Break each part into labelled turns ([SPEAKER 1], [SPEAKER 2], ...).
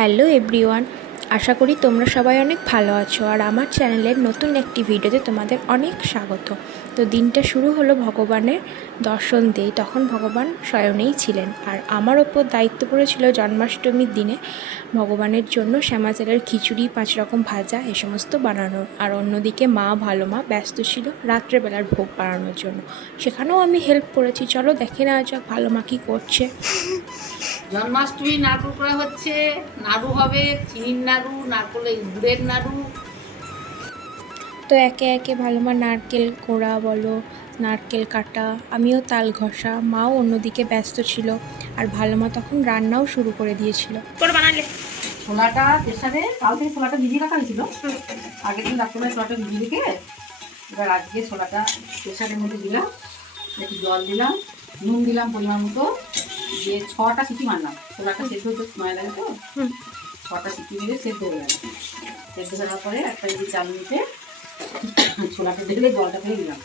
[SPEAKER 1] Hello everyone, আশা করি তোমরা সবাই অনেক ভালো আছো আর আমার চ্যানেলের নতুন একটি ভিডিওতে তোমাদের অনেক স্বাগত। তো দিনটা শুরু হলো ভগবানের দর্শন দিয়ে, তখন ভগবান স্বয়নেই ছিলেন। আর আমার ওপর দায়িত্ব পড়েছিল জন্মাষ্টমীর দিনে ভগবানের জন্য শ্যামা চালের খিচুড়ি, পাঁচ রকম ভাজা, এ সমস্ত বানানোর। আর অন্যদিকে মা ভালো মা ব্যস্ত ছিল রাত্রেবেলার ভোগ বানানোর জন্য। সেখানেও আমি হেল্প করেছি। চলো দেখে নেওয়া যাক ভালো মা কী করছে।
[SPEAKER 2] জন্মাষ্টমী নাড়ু করা হচ্ছে। নাড়ু হবে চিনির নাড়ু নারকলের গুড়ের নাড়ু।
[SPEAKER 1] তো একে একে ভালো মা নারকেল কোড়া বলো নারকেল কাটা আমিও তাল ঘষা মাও অন্যদিকে ব্যস্ত ছিল আর ভালো মা তখন রান্নাও শুরু করে দিয়েছিল। করে বানালে।
[SPEAKER 2] ছোলাটা প্রেসারে কাল থেকে ছোলাটা ভিজিয়ে রাখা হয়েছিল। আগের দিন রাত্রেবেলা ছোলাটা ভিজিয়ে রেখে এবার আজকে ছোলাটা প্রেসারের মধ্যে দিলাম একটু জল দিলাম নুন দিলাম পরিমাণ মতো। দিয়ে ছটা সিটি মারলাম ছোলাটা সেদ্ধ হতে সময় লাগে তো? ছটা সিটি মেরে সেদ্ধ হয়ে গেল। সেদ্ধ হওয়ার পরে একটা যদি চালনিতে ছোলাটা ঢেলে জলটা ফেলে দিলাম।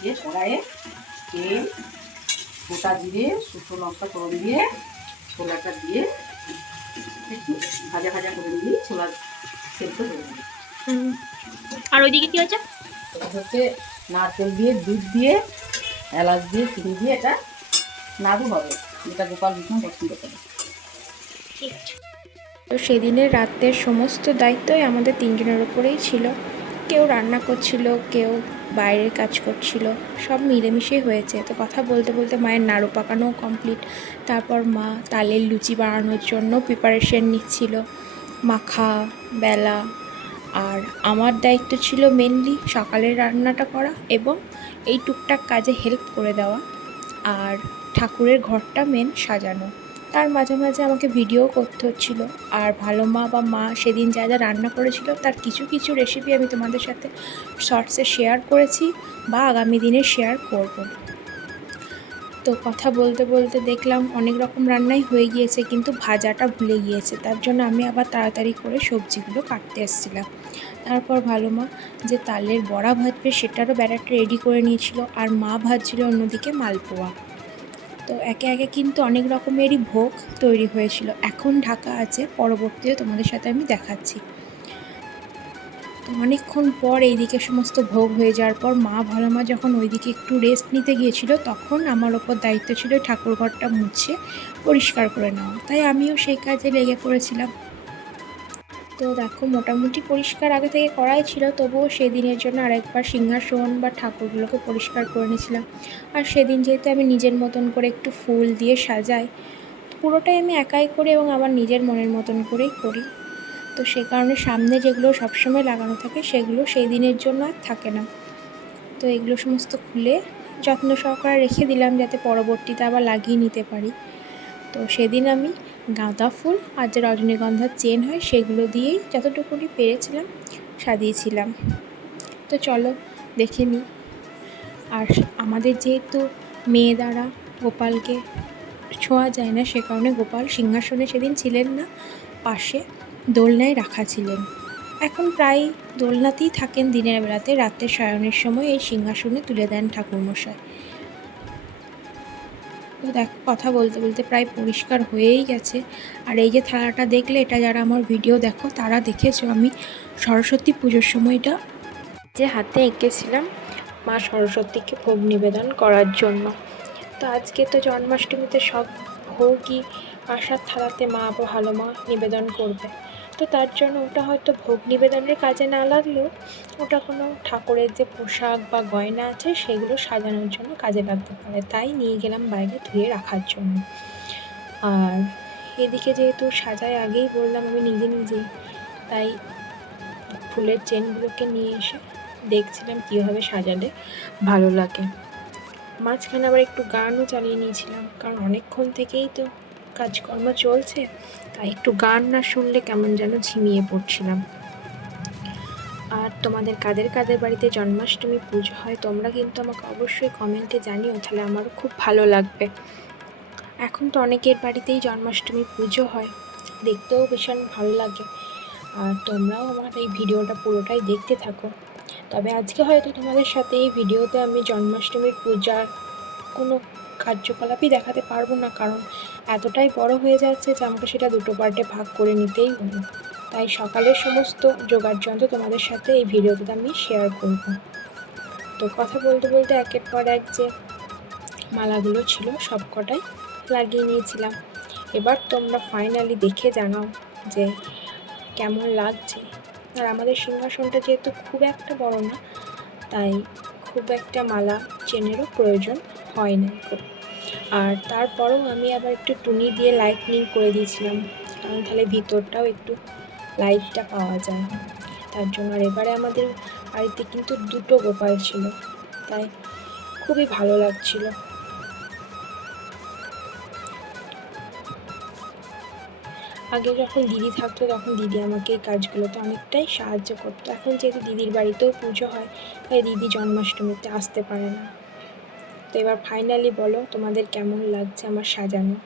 [SPEAKER 2] দিয়ে কড়াইয়ে তেল গোটা জিরে শুকনো লঙ্কা ফোড়ন দিয়ে ছোলাটা দিয়ে একটু ভাজা ভাজা করে নিয়ে ছোলা সেদ্ধ হয়ে যাবে
[SPEAKER 1] আর ওইদিকে কি আছে
[SPEAKER 2] হচ্ছে নারকেল দিয়ে দুধ দিয়ে এলাচ দিয়ে চিনি দিয়ে এটা নাড়ু হবে। যেটা গোপাল ভীষণ পছন্দ করে।
[SPEAKER 1] তো সেদিনের রাতের সমস্ত দায়িত্বই আমাদের তিনজনের ওপরেই ছিল। কেউ রান্না করছিল, কেউ বাইরের কাজ করছিল, সব মিলেমিশেই হয়েছে। তো কথা বলতে বলতে মায়ের নাড়ু পাকানোও কমপ্লিট তারপর মা তালের লুচি বানানোর জন্য প্রিপারেশন নিচ্ছিল। মাখা, বেলা, আর আমার দায়িত্ব ছিল মেনলি সকালের রান্নাটা করা এবং এই টুকটাক কাজে হেল্প করে দেওয়া। আর ঠাকুরের ঘরটা মেন সাজানো। তার মাঝে মাঝে আমাকে ভিডিও করতে হচ্ছিল। আর ভালো মা বা মা সেদিন যা যা রান্না করেছিল, তার কিছু কিছু রেসিপি আমি তোমাদের সাথে শর্টসে শেয়ার করেছি বা আগামী দিনে শেয়ার করব। তো কথা বলতে বলতে দেখলাম অনেক রকম রান্নাই হয়ে গিয়েছে, কিন্তু ভাজাটা ভুলে গিয়েছে। তার জন্য আমি আবার তাড়াতাড়ি করে সবজিগুলো কাটতে এসেছিলাম। তারপর ভালো মা যে তালের বড়া ভাজবে, সেটারও ব্যাটারটা রেডি করে নিয়েছিল। আর মা ভাজছিল অন্যদিকে মালপোয়া। তো একে একে কিন্তু অনেক রকমেরই ভোগ তৈরি হয়েছিল। এখন ঢাকা আছে, পরবর্তীতে তোমাদের সাথে আমি দেখাচ্ছি। তো অনেকক্ষণ পর এইদিকে সমস্ত ভোগ হয়ে যাওয়ার পর মা ভালো মা যখন ওইদিকে একটু রেস্ট নিতে গিয়েছিল, তখন আমার ওপর দায়িত্ব ছিল ঠাকুরঘরটা মুছে পরিষ্কার করে নেওয়া। তাই আমিও সেই কাজে লেগে পড়েছিলাম। তো দেখো, মোটামুটি পরিষ্কার আগে থেকে করাই ছিল, তবুও সেদিনের জন্য আরেকবার সিংহাসন বা ঠাকুরগুলোকে পরিষ্কার করে নিয়েছিলাম। আর সেদিন যেহেতু আমি নিজের মতন করে একটু ফুল দিয়ে সাজাই পুরোটাই আমি একাই করি এবং আমার নিজের মনের মতন করেই করি। তো সে কারণে সামনে যেগুলো সবসময় লাগানো থাকে, সেগুলো সেই দিনের জন্য আর থাকে না। তো এগুলো সমস্ত খুলে যত্ন সহকারে রেখে দিলাম, যাতে পরবর্তীতে আবার লাগিয়ে নিতে পারি। তো সেদিন আমি গাঁদা ফুল আর যে রজনীগন্ধার চেন হয় সেগুলো দিয়েই যতটুকুনি পেরেছিলাম সাজিয়েছিলাম। তো চলো দেখে নিই। আর আমাদের যেহেতু মেয়ে দ্বারা গোপালকে ছোঁয়া যায় না, সে কারণে গোপাল সিংহাসনে সেদিন ছিলেন না, পাশে দোলনায় রাখা ছিলেন। এখন প্রায় দোলনাতেই থাকেন দিনের বেলাতে, রাতের শয়নের সময় এই সিংহাসনে তুলে দেন ঠাকুরমশাই। তো দেখো, কথা বলতে বলতে প্রায় পরিষ্কার হয়েই গেছে। আর এই যে থালাটা দেখলে, এটা যারা আমার ভিডিও দেখো, তারা দেখেছ আমি সরস্বতী পুজোর সময়টা। যে হাতে এঁকেছিলাম মা সরস্বতীকে ভোগ নিবেদন করার জন্য। তো আজকে তো জন্মাষ্টমীতে সব ভোগই আশার থালাতে মা ভালো মা নিবেদন করবে। তো তার জন্য ওটা হয়তো ভোগ নিবেদনের কাজে না লাগলেও ওটা কোনো ঠাকুরের যে পোশাক বা গয়না আছে সেগুলো সাজানোর জন্য কাজে লাগতে পারে। তাই নিয়ে গেলাম বাইরে ধুয়ে রাখার জন্য। আর এদিকে যেহেতু সাজায় আগেই বললাম আমি নিজে নিজেই তাই ফুলের চেনগুলোকে নিয়ে এসে দেখছিলাম কীভাবে সাজালে ভালো লাগে। মাঝখানে আবার একটু গানও চালিয়ে নিয়েছিলাম, কারণ অনেকক্ষণ থেকেই তো কাজকর্ম চলছে, তাই একটু গান না শুনলে কেমন যেন ঝিমিয়ে পড়ছিলাম। আর তোমাদের কাদের কাদের বাড়িতে জন্মাষ্টমী পুজো হয়, তোমরা কিন্তু আমাকে অবশ্যই কমেন্টে জানিও, তাহলে আমারও খুব ভালো লাগবে। এখন তো অনেকের বাড়িতেই জন্মাষ্টমী পুজো হয়, দেখতেও ভীষণ ভালো লাগে। আর তোমরাও আমার এই ভিডিওটা পুরোটাই দেখতে থাকো। তবে আজকে হয়তো তোমাদের সাথে এই ভিডিওতে আমি জন্মাষ্টমীর পূজার কোনো কার্যকলাপই দেখাতে পারব না, কারণ এতটাই বড় হয়ে যাচ্ছে যে আমাকে সেটা দুটো পার্টে ভাগ করে নিতেই হবে। তাই সকালের সমস্ত জোগাড় যন্ত্র তোমাদের সাথে এই ভিডিওতে আমি শেয়ার করব। তো কথা বলতে বলতে একের পর এক যে মালাগুলো ছিল সব কটাই লাগিয়ে নিয়েছিলাম। এবার তোমরা ফাইনালি দেখে জানাও যে কেমন লাগছে। আর আমাদের সিংহাসনটা যেহেতু খুব একটা বড় না, তাই খুব একটা মালা চেনেরও প্রয়োজন হয় না খুব। আর তারপরেও আমি আবার একটু টুনি দিয়ে লাইটনিং করে দিয়েছিলাম। কারণ তাহলে ভিতরটাও একটু লাইটটা পাওয়া যায়। তার জন্য আর এবারে আমাদের বাড়িতে কিন্তু দুটো গোপাল ছিল। তাই খুবই ভালো লাগছিল। আগে যখন দিদি থাকতো তখন দিদি আমাকে এই কাজগুলোতে অনেকটাই সাহায্য করতো। এখন যেহেতু দিদির বাড়িতেও পুজো হয়, তাই দিদি জন্মাষ্টমীতে আসতে পারে না। তো এবার ফাইনালি বলো, তোমাদের কেমন লাগছে আমার সাজানো?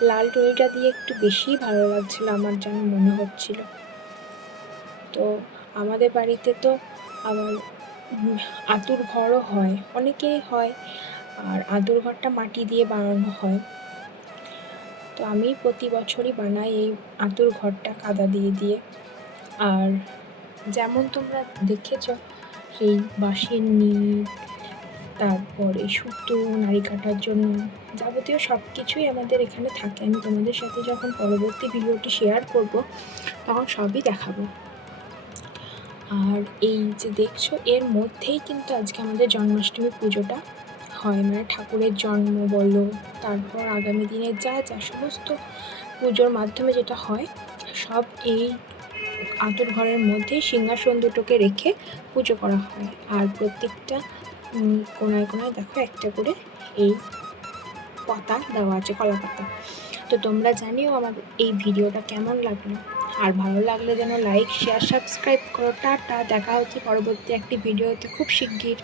[SPEAKER 1] লাল টুনিটা দিয়ে একটু বেশিই ভালো লাগছিল আমার যেন মনে হচ্ছিল। তো আমাদের বাড়িতে তো আমার আঁতুর ঘরও হয়, অনেকেই হয়। আর আঁতুর ঘরটা মাটি দিয়ে বানানো হয়। তো আমি প্রতি বছরই বানাই এই আঁতুর ঘরটা কাদা দিয়ে দিয়ে। আর যেমন তোমরা দেখেছ, এই বাঁশের নিম তারপরে সুতো, নাড়ি কাটার জন্য যাবতীয় সব কিছুই আমাদের এখানে থাকে। আমি তোমাদের সাথে যখন পরবর্তী ভিডিওটি শেয়ার করব, তখন সবই দেখাবো। আর এই যে দেখছ, এর মধ্যেই কিন্তু আজকে আমাদের জন্মাষ্টমী পুজোটা। হয় মানে ঠাকুরের জন্ম বলো, তারপর আগামী দিনে যা যা সমস্ত পুজোর মাধ্যমে যেটা হয়, সব এই আঁতুর ঘরের মধ্যে সিংহাসন দুটোকে রেখে পুজো করা হয়। আর প্রত্যেকটা কোনায় কোনায় দেখো একটা করে এই পাতা দেওয়া আছে, কলা পাতা। তো তোমরা জানিও আমার এই ভিডিওটা কেমন লাগল। আর ভালো লাগলে যেন লাইক শেয়ার সাবস্ক্রাইব করো। টাটা, দেখা হচ্ছে পরবর্তী একটি ভিডিওতে খুব শিগগির।